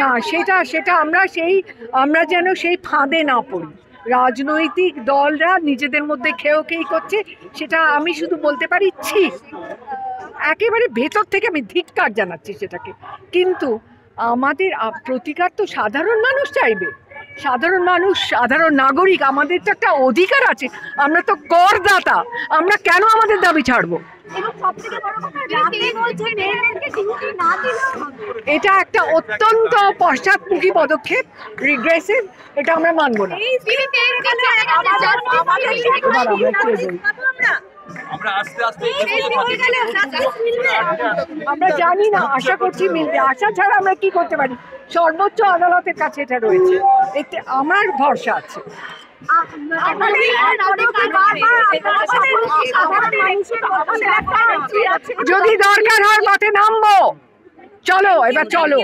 না, সেটা আমরা যেন সেই ফাঁদে না পড়ি। রাজনৈতিক দলরা নিজেদের মধ্যে খেই করছে, সেটা আমি শুধু বলতে পারি ছি, একেবারে ভেতর থেকে আমি ধিক্কার জানাচ্ছি সেটাকে। কিন্তু আমাদের প্রতিকার তো সাধারণ মানুষ চাইবে, সাধারণ মানুষ, সাধারণ নাগরিক, আমাদের তো একটা অধিকার আছে, আমরা তো করদাতা, আমরা কেন আমাদের দাবি ছাড়বো? এটা একটা অত্যন্ত পশ্চাৎমুখী পদক্ষেপ, রিগ্রেসিভ, এটা আমরা মানব না। আমরা জানি না, আশা করছি মিলবে, আশা ছাড়া আমরা কি করতে পারি? সর্বোচ্চ আদালতের কাছে এটা রয়েছে, এতে আমার ভরসা আছে। যদি দরকার হয় মাঠে নামবো, চলো এবার চলো।